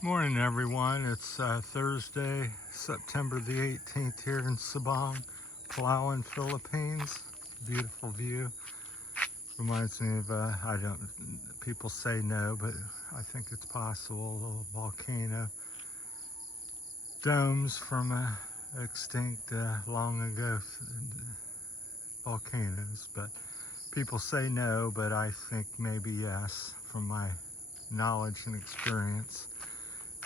Morning everyone, it's Thursday, September the 18th here in Sabang, Palawan, Philippines. Beautiful view. Reminds me of, people say no, but I think it's possible. A little volcano. Domes from extinct long ago volcanoes, but people say no, but I think maybe yes from my knowledge and experience.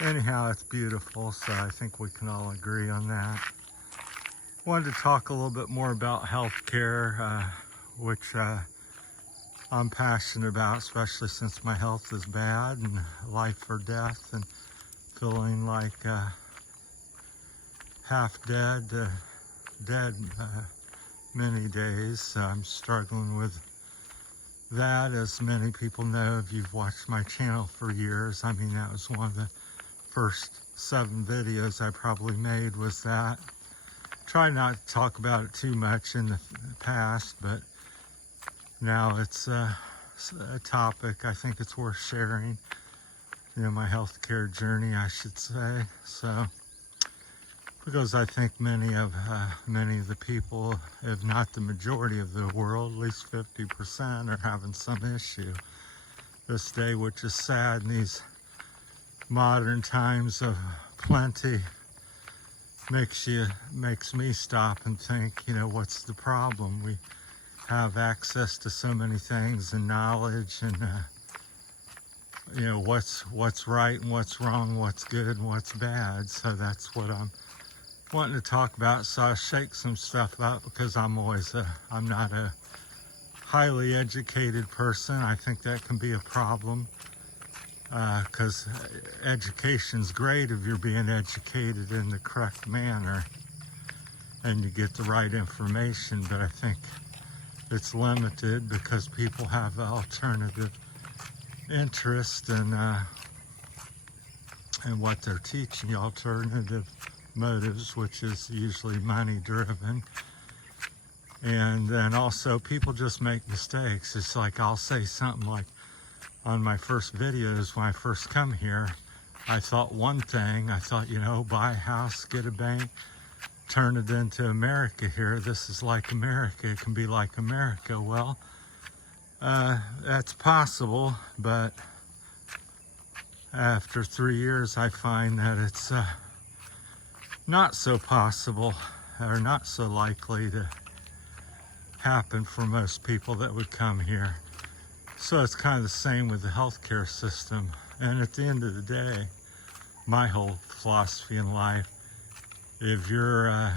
Anyhow, it's beautiful, so I think we can all agree on that. Wanted to talk a little bit more about healthcare, which I'm passionate about, especially since my health is bad and life or death, and feeling like half dead, dead many days. So I'm struggling with that, as many people know if you've watched my channel for years. I mean, that was one of the first 7 videos I probably made, was that. Try not to talk about it too much in the past, but now it's a topic I think it's worth sharing. You know, my healthcare journey, I should say. So, because I think many of the people, if not the majority of the world, at least 50%, are having some issue this day, which is sad in these modern times of plenty. Makes me stop and think, you know, what's the problem? We have access to so many things and knowledge, and you know, what's right and what's wrong, what's good and what's bad. So that's what I'm wanting to talk about. So I shake some stuff up, because I'm not a highly educated person. I think that can be a problem. Because education's great if you're being educated in the correct manner and you get the right information, but I think it's limited because people have alternative interest in what they're teaching, alternative motives, which is usually money driven. And then also people just make mistakes. It's like I'll say something like, on my first videos when I first come here, I thought one thing. I thought, you know, buy a house, get a bank, turn it into America here. This is like America. It can be like America. Well, that's possible, but after 3 years, I find that it's not so possible, or not so likely to happen for most people that would come here. So it's kind of the same with the healthcare system. And at the end of the day, my whole philosophy in life, if you're,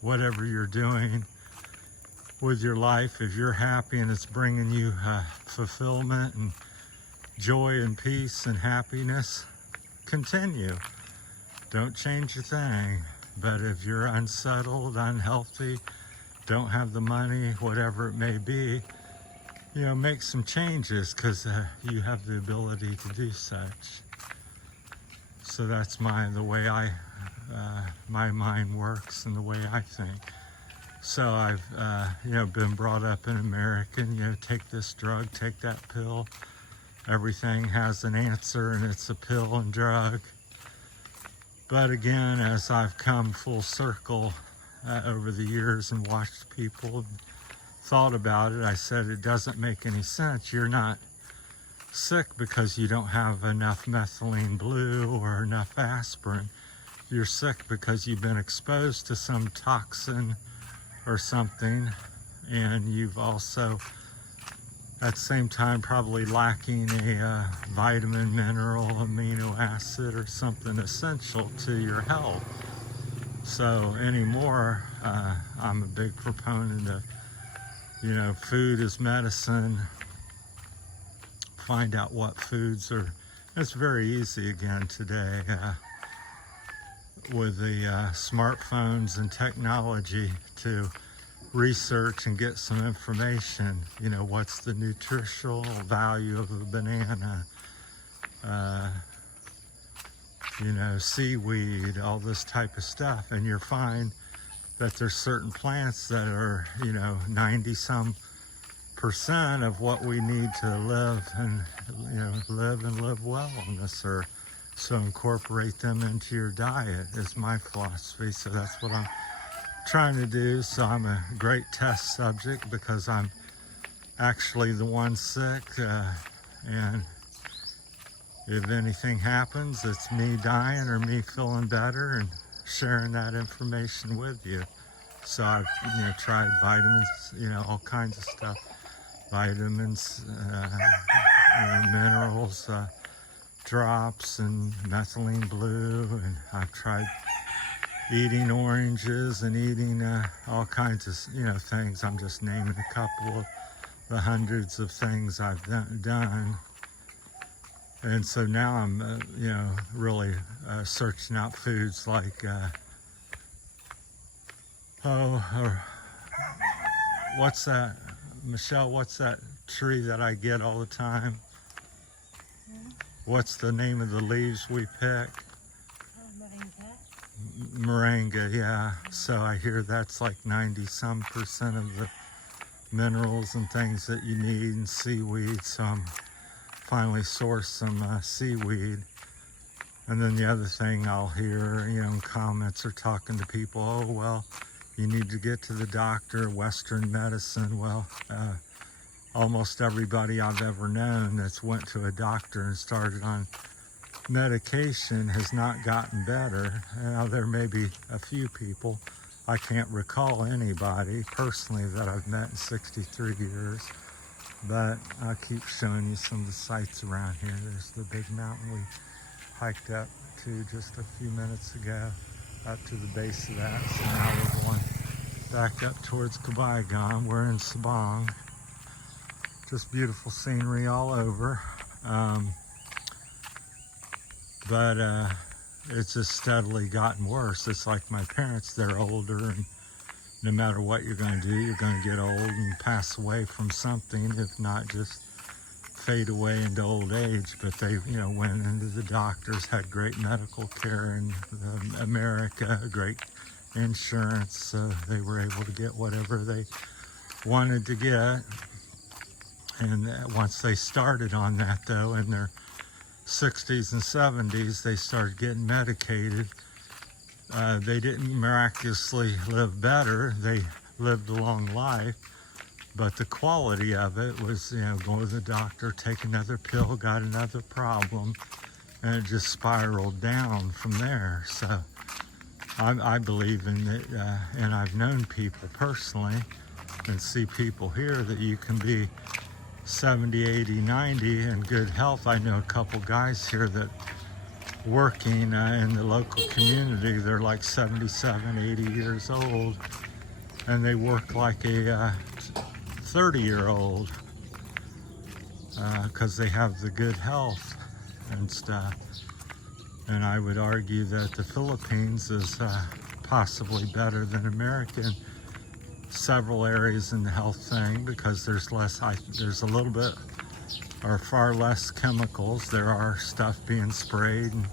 whatever you're doing with your life, if you're happy and it's bringing you fulfillment and joy and peace and happiness, continue. Don't change a thing. But if you're unsettled, unhealthy, don't have the money, whatever it may be, you know, make some changes, because you have the ability to do such. So that's the way my mind works and the way I think. So I've, you know, been brought up in American, you know, take this drug, take that pill. Everything has an answer, and it's a pill and drug. But again, as I've come full circle over the years and watched people, thought about it, I said it doesn't make any sense. You're not sick because you don't have enough methylene blue or enough aspirin. You're sick because you've been exposed to some toxin or something, and you've also at the same time probably lacking a vitamin, mineral, amino acid, or something essential to your health. So anymore, I'm a big proponent of, you know, food is medicine. Find out what foods are. It's very easy again today with the smartphones and technology to research and get some information. You know, what's the nutritional value of a banana? You know, seaweed, all this type of stuff. And you'll find that there's certain plants that are, you know, 90-some% of what we need to live and, you know, live well on this earth. So incorporate them into your diet is my philosophy. So that's what I'm trying to do. So I'm a great test subject because I'm actually the one sick, and if anything happens, it's me dying or me feeling better and sharing that information with you. So I've tried vitamins, all kinds of stuff, vitamins, minerals, drops, and methylene blue, and I've tried eating oranges and eating all kinds of things. I'm just naming a couple of the hundreds of things I've done. And so now I'm really searching out foods like what's that, Michelle, what's that tree that I get all the time? What's the name of the leaves we pick? Moringa, yeah. So I hear that's like 90-some% of the minerals and things that you need, and seaweed. So I'm finally sourced some seaweed. And then the other thing I'll hear, in comments or talking to people, oh, well, you need to get to the doctor, Western medicine. Well, almost everybody I've ever known that's went to a doctor and started on medication has not gotten better. Now, there may be a few people. I can't recall anybody personally that I've met in 63 years, but I'll keep showing you some of the sights around here. There's the big mountain we hiked up to just a few minutes ago, up to the base of that. So now we're going back up towards Kabayagan. We're in Sabang. Just beautiful scenery all over. But it's just steadily gotten worse. It's like my parents, they're older, and no matter what you're going to do, you're going to get old and pass away from something, if not just fade away into old age. But they, went into the doctors, had great medical care in America, great insurance, so they were able to get whatever they wanted to get. And once they started on that, though, in their 60s and 70s, they started getting medicated. They didn't miraculously live better. They lived a long life, but the quality of it was, going to the doctor, take another pill, got another problem, and it just spiraled down from there. So I believe in it, and I've known people personally and see people here that you can be 70, 80, 90 in good health. I know a couple guys here that working in the local community, they're like 77, 80 years old, and they work like a 30-year-old because they have the good health and stuff. And I would argue that the Philippines is possibly better than America in several areas in the health thing, because there's there's a little bit or far less chemicals. There are stuff being sprayed and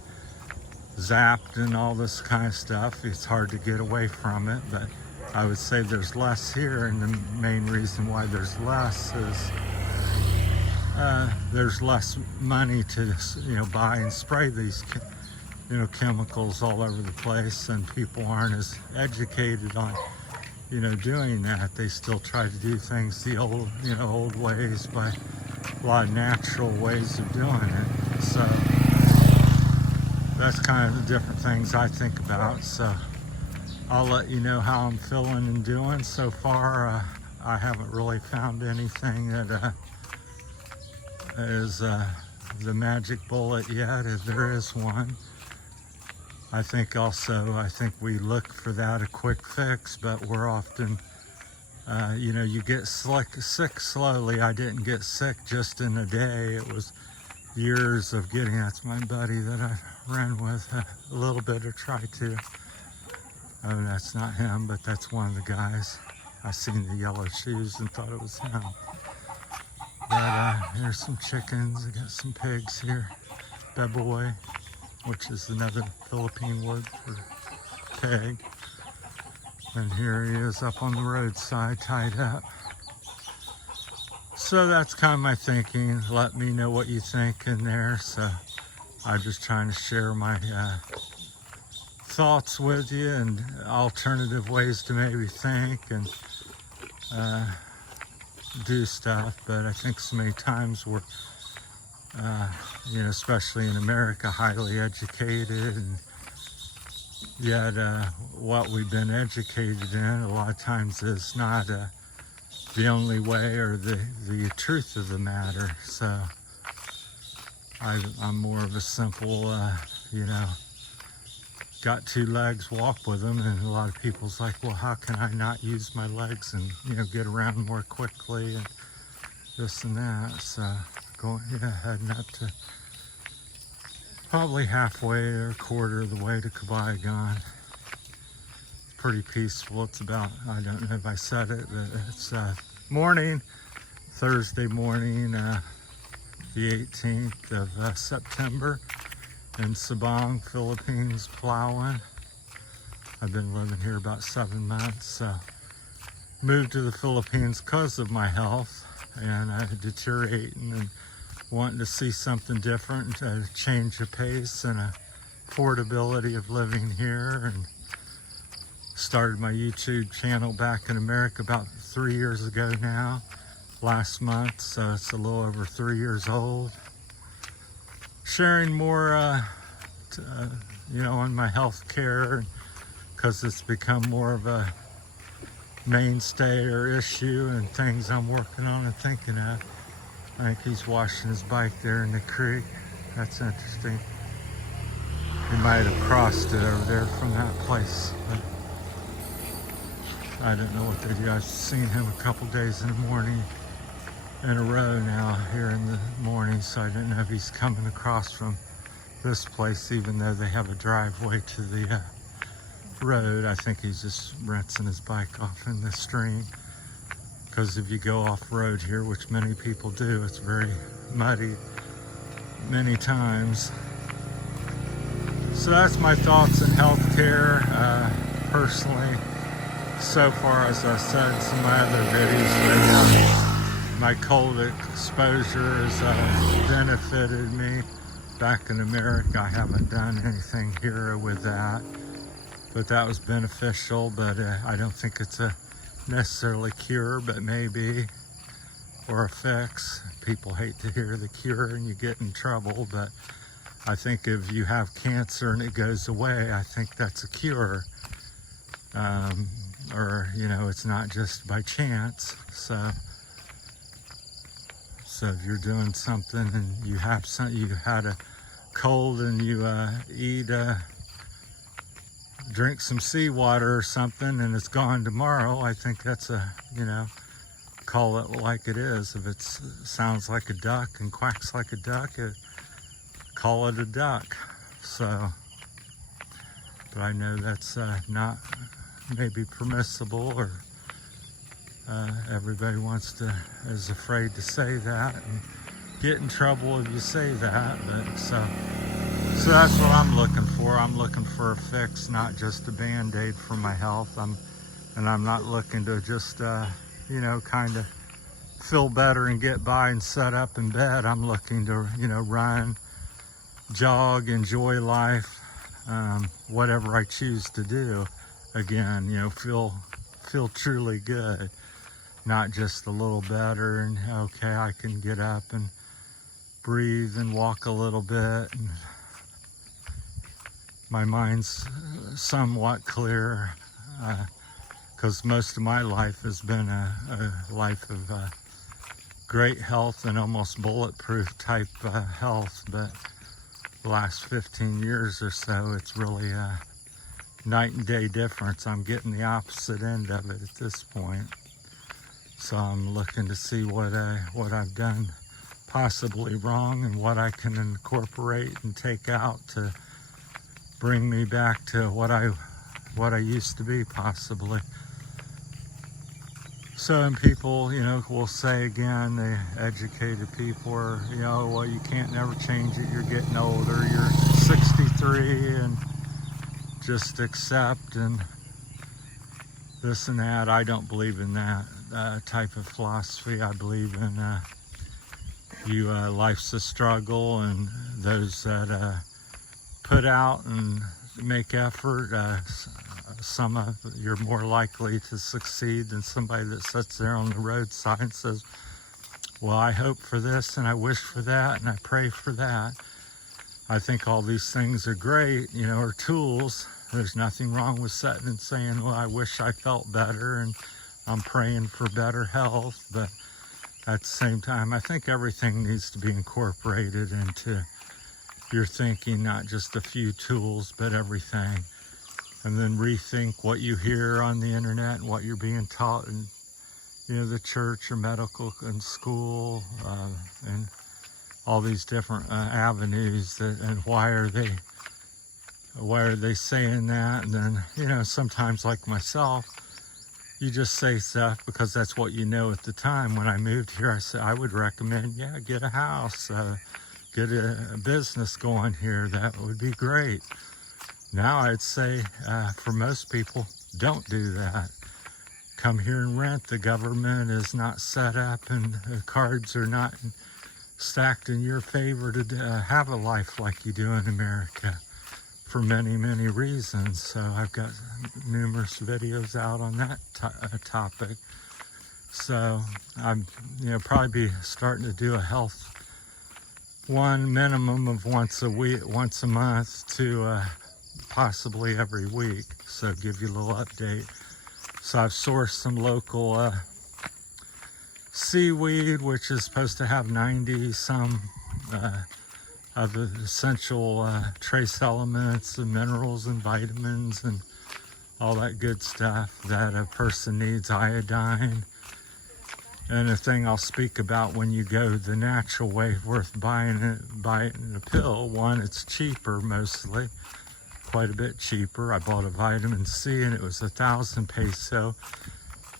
zapped and all this kind of stuff. It's hard to get away from it, but I would say there's less here, and the main reason why there's less is there's less money to buy and spray these chemicals all over the place, and people aren't as educated on doing that. They still try to do things the old ways, by a lot of natural ways of doing it. So that's kind of the different things I think about. So I'll let you know how I'm feeling and doing. So far, I haven't really found anything that is the magic bullet yet, if there is one. I think we look for that, a quick fix, but we're often, you get sick slowly. I didn't get sick just in a day. It was years of getting. That's my buddy that I ran with a little bit, or tried to. Oh, that's not him, but that's one of the guys. I seen the yellow shoes and thought it was him. But here's some chickens. I got some pigs here. Baboy, which is another Philippine word for pig. And here he is up on the roadside, tied up. So that's kind of my thinking. Let me know what you think in there. So I'm just trying to share my thoughts with you and alternative ways to maybe think and do stuff. But I think so many times we're, especially in America, highly educated, and yet what we've been educated in a lot of times is not the only way or the truth of the matter. So I'm more of a simple, got two legs, walk with them, and a lot of people's like, well, how can I not use my legs and get around more quickly and this and that. So heading up to probably halfway or a quarter of the way to Palawan. Pretty peaceful. It's about, I don't know if I said it, but it's morning, Thursday morning, the 18th of September in Sabang, Philippines, Palawan. I've been living here about 7 months. So moved to the Philippines because of my health and deteriorating and wanting to see something different, a change of pace and affordability of living here. And started my YouTube channel back in America about 3 years ago now, last month, so it's a little over 3 years old. Sharing more, on my health care, because it's become more of a mainstay or issue and things I'm working on and thinking of. I think he's washing his bike there in the creek. That's interesting. He might have crossed it over there from that place, but I don't know what they do. I've seen him a couple days in the morning in a row now here in the morning, so I didn't know if he's coming across from this place, even though they have a driveway to the road. I think he's just rinsing his bike off in the stream, because if you go off road here, which many people do, it's very muddy many times. So that's my thoughts on healthcare. Personally, so far, as I said in some of my other videos, my cold exposure has benefited me. Back in America, I haven't done anything here with that, but that was beneficial. But I don't think it's a necessarily cure, but maybe, or a fix. People hate to hear the cure and you get in trouble, but I think if you have cancer and it goes away, I think that's a cure. Or it's not just by chance. So if you're doing something and you had a cold and you drink some seawater or something and it's gone tomorrow, I think that's call it like it is. If it sounds like a duck and quacks like a duck, call it a duck. So, but I know that's not maybe permissible, or everybody is afraid to say that and get in trouble if you say that. But so that's what I'm looking for. I'm looking for a fix, not just a band-aid for my health. I'm not looking to just kind of feel better and get by and set up in bed. I'm looking to run, jog, enjoy life, whatever I choose to do. Again, feel truly good, not just a little better and okay, I can get up and breathe and walk a little bit, and my mind's somewhat clear, because most of my life has been a life of great health and almost bulletproof type health, but the last 15 years or so, it's really night and day difference. I'm getting the opposite end of it at this point. So I'm looking to see what I've done possibly wrong and what I can incorporate and take out to bring me back to what I used to be possibly. So, and people, will say again, the educated people are, well, you can't never change it. You're getting older. You're 63 and just accept and this and that. I don't believe in that type of philosophy. I believe in life's a struggle, and those that put out and make effort, you're more likely to succeed than somebody that sits there on the roadside and says, well, I hope for this and I wish for that and I pray for that. I think all these things are great, are tools. There's nothing wrong with sitting and saying, well, I wish I felt better and I'm praying for better health. But at the same time, I think everything needs to be incorporated into your thinking, not just a few tools, but everything. And then rethink what you hear on the internet and what you're being taught in, the church or medical and school, and all these different avenues and why are they saying that? And then, sometimes like myself, you just say stuff because that's what you know at the time. When I moved here, I said, I would recommend, get a house, get a business going here. That would be great. Now I'd say for most people, don't do that. Come here and rent. The government is not set up and the cards are not stacked in your favor to have a life like you do in America for many, many reasons. So I've got numerous videos out on that topic. So I'm probably be starting to do a health one minimum of once a month to possibly every week. So give you a little update. So I've sourced some local seaweed, which is supposed to have 90 some of the essential trace elements and minerals and vitamins and all that good stuff that a person needs, iodine. And a thing I'll speak about when you go the natural way, worth buying a pill. One, it's cheaper mostly, quite a bit cheaper. I bought a vitamin C and it was 1,000 peso.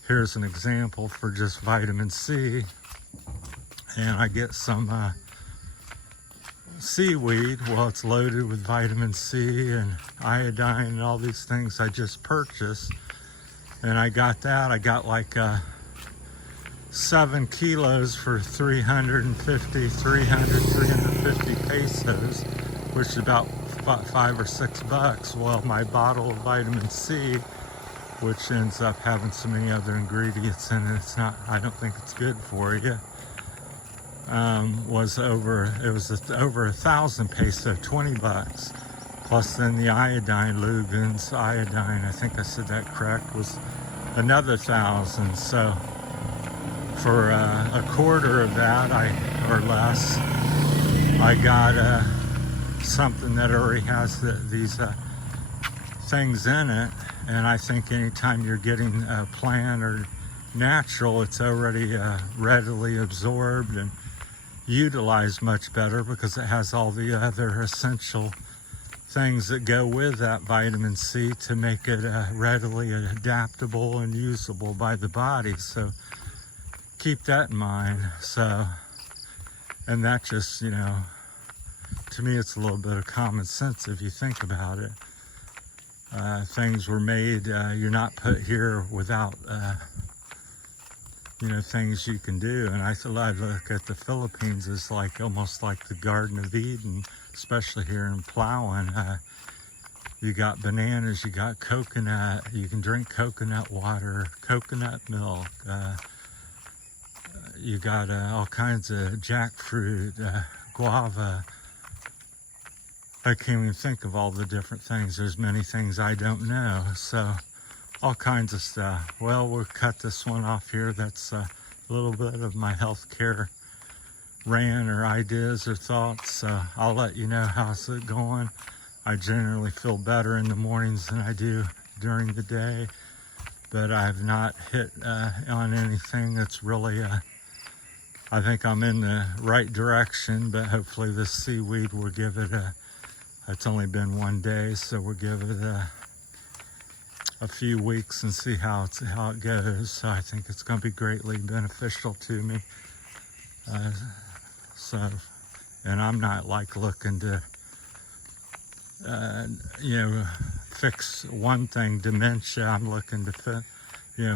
Here's an example for just vitamin C. And I get some seaweed. Well, it's loaded with vitamin C and iodine and all these things I just purchased. And I got that. I got like 7 kilos for 350 pesos, which is about $5 or $6. Well, my bottle of vitamin C, which ends up having so many other ingredients in it, I don't think it's good for you, was over 1,000 peso, $20. Plus then the iodine, Lugan's iodine, I think I said that correct, was another 1,000. So for a quarter of that, or less, I got something that already has these things in it. And I think anytime you're getting a plant or natural, it's already readily absorbed and utilized much better because it has all the other essential things that go with that vitamin C to make it readily adaptable and usable by the body. So keep that in mind. So, and that just, to me, it's a little bit of common sense if you think about it. Things were made, you're not put here without, things you can do. And I look at the Philippines as almost like the Garden of Eden, especially here in Palawan. You got bananas, you got coconut, you can drink coconut water, coconut milk, you got all kinds of jackfruit, guava. I can't even think of all the different things. There's many things I don't know. So all kinds of stuff. Well, we'll cut this one off here. That's a little bit of my healthcare rant or ideas or thoughts. So I'll let you know how's it going. I generally feel better in the mornings than I do during the day, but I've not hit on anything that's really I think I'm in the right direction, but hopefully this seaweed will give it it's only been 1 day, so we'll give it a few weeks and see how it goes. So I think it's going to be greatly beneficial to me. And I'm not looking to, fix one thing, dementia. I'm looking to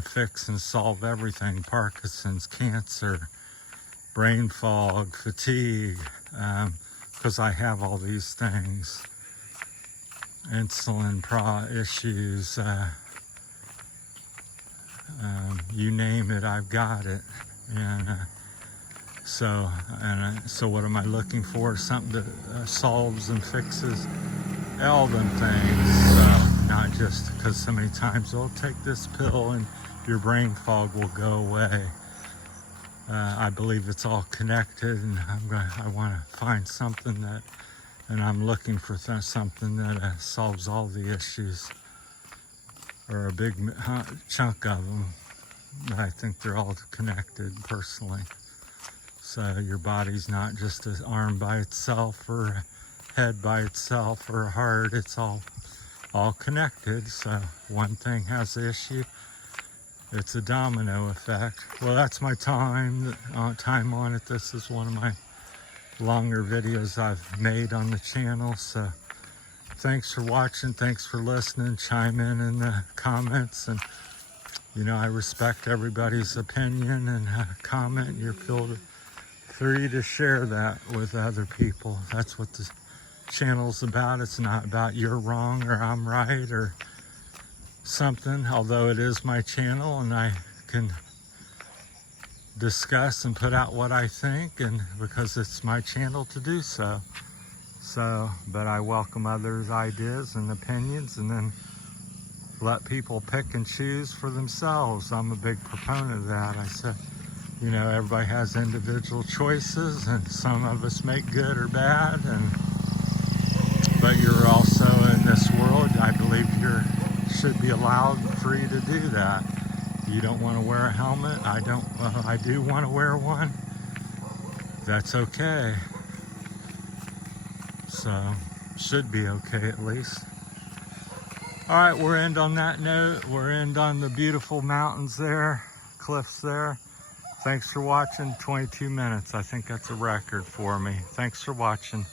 fix and solve everything: Parkinson's, cancer, brain fog, fatigue, because I have all these things, insulin issues, you name it, I've got it. And so what am I looking for? Something that solves and fixes all them things. So not just because so many times, oh, take this pill and your brain fog will go away. I believe it's all connected, and I want to find something that, and I'm looking for something that solves all the issues, or a big chunk of them. I think they're all connected personally. So your body's not just an arm by itself or a head by itself or a heart. It's all connected. So one thing has the issue, it's a domino effect. Well, that's my time on it. This is one of my longer videos I've made on the channel. So thanks for watching. Thanks for listening. Chime in the comments, and you know, I respect everybody's opinion and comment. You're free to share that with other people. That's what the channel's about. It's not about you're wrong or I'm right or something, although it is my channel and I can discuss and put out what I think, and because it's my channel to do so. But I welcome others' ideas and opinions, and then let people pick and choose for themselves. I'm a big proponent of that. I said, you know, everybody has individual choices, and some of us make good or bad, but you're also in this world, I believe you should be allowed free to do that. You don't want to wear a helmet, I do want to wear one, that's okay. So, should be okay at least. All right, we'll end on that note. We'll end on the beautiful mountains there, cliffs there. Thanks for watching. 22 minutes. I think that's a record for me. Thanks for watching.